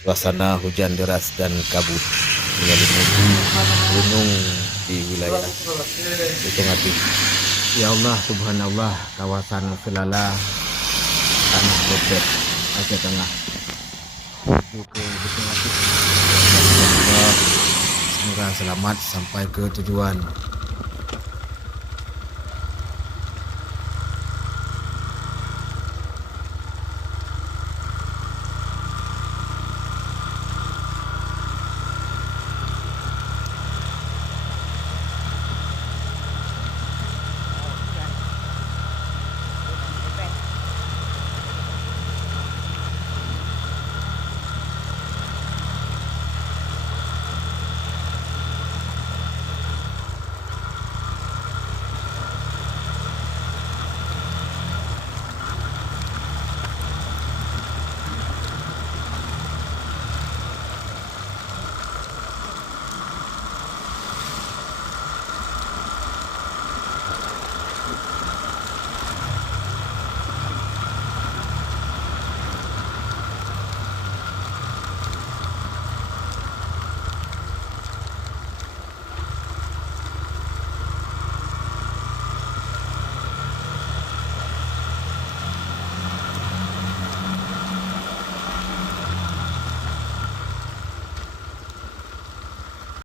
suasana hujan deras dan kabut menyelimuti gunung di wilayah Gunung Api. Ya Allah, subhanallah, kawasan Selala, Tanah Bebek, Aceh Tengah, menuju ke Gunung Api. Semoga selamat sampai ke tujuan.